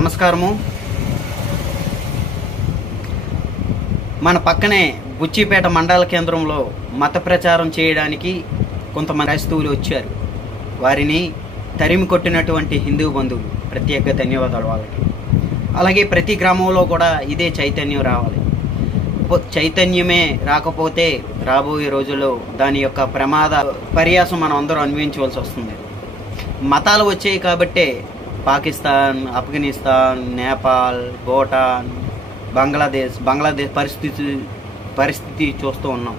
నమస్కారము. మన పక్కనే బుచ్చిపేట మండల కేంద్రంలో మత ప్రచారం చేయడానికి కొంతమంది క్రైస్తవులు వచ్చారు. వారిని తరిమి కొట్టినటువంటి హిందూ బంధువులు ప్రత్యేక ధన్యవాదాలు వాళ్ళకి. అలాగే ప్రతి గ్రామంలో కూడా ఇదే చైతన్యం రావాలి. చైతన్యమే రాకపోతే రాబోయే రోజుల్లో దాని యొక్క ప్రమాద పర్యాసం మనం అందరూ అనుభవించవలసి వస్తుంది. మతాలు వచ్చాయి కాబట్టే పాకిస్తాన్, ఆఫ్ఘనిస్తాన్, నేపాల్, భూటాన్, బంగ్లాదేశ్ పరిస్థితి చూస్తూ ఉన్నాం.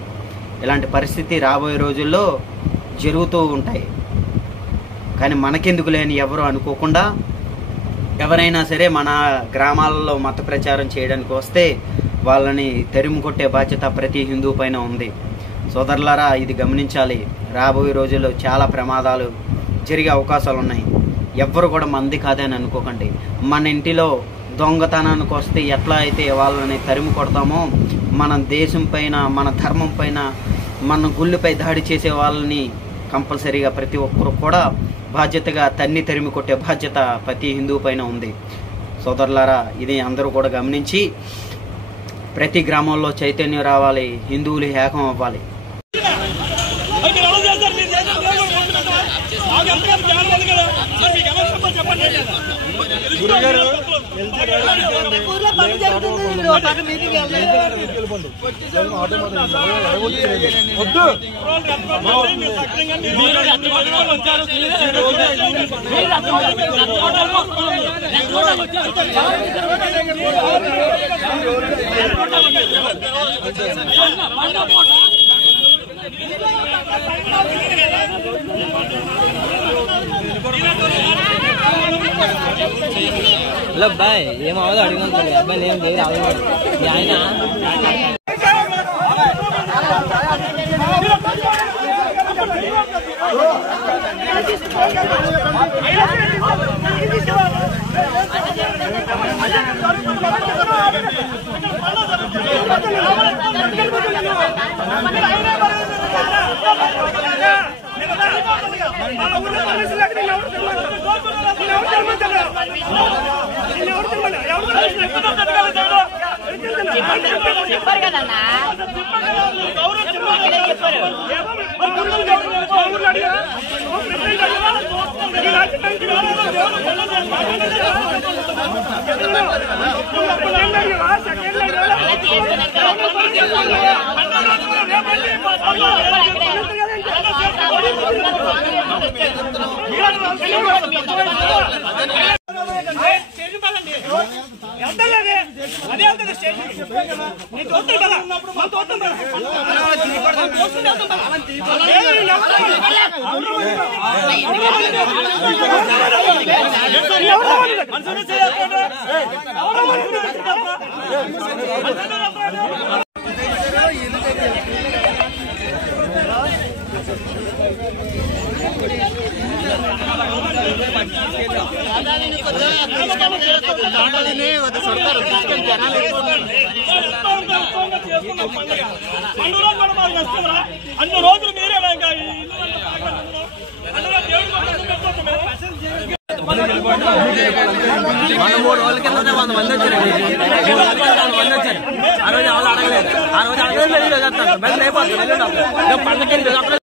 ఇలాంటి పరిస్థితి రాబోయే రోజుల్లో జరుగుతూ ఉంటాయి. కానీ మనకెందుకు లేని ఎవరు అనుకోకుండా ఎవరైనా సరే మన గ్రామాలలో మత ప్రచారం చేయడానికి వస్తే వాళ్ళని తరిమి కొట్టే బాధ్యత ప్రతి హిందూ పైన ఉంది. సోదరులారా, ఇది గమనించాలి. రాబోయే రోజుల్లో చాలా ప్రమాదాలు జరిగే అవకాశాలు ఉన్నాయి. ఎవ్వరు కూడా మంది కాదని అనుకోకండి. మన ఇంటిలో దొంగతనానికి వస్తే ఎట్లా అయితే వాళ్ళని తరిమి కొడతామో, మన దేశం పైన, మన ధర్మం పైన, మన గుళ్ళపై దాడి చేసే వాళ్ళని కంపల్సరీగా ప్రతి ఒక్కరు కూడా బాధ్యతగా తరిమి కొట్టే బాధ్యత ప్రతి హిందూ పైన ఉంది. సోదరులారా, ఇది అందరూ కూడా గమనించి ప్రతి గ్రామంలో చైతన్యం రావాలి, హిందువులు ఏకం అవ్వాలి. హలో అబ్బాయి, ఏమవదు అడిగిన అబ్బాయి నేను వేరే అవ్వదు ఆయన చెప్పారు కదన్నా, అదే వెళ్తుంది స్టేషన్ నేను చూస్తాను కదా, మనం చూస్తాం కదా. అన్ని రోజులు మీరే మూడు రోజుల కింద 100 మంది వచ్చారు. ఆ రోజు వాళ్ళు అడగలేదు. ఆ రోజు అడగలేదు. పండుగ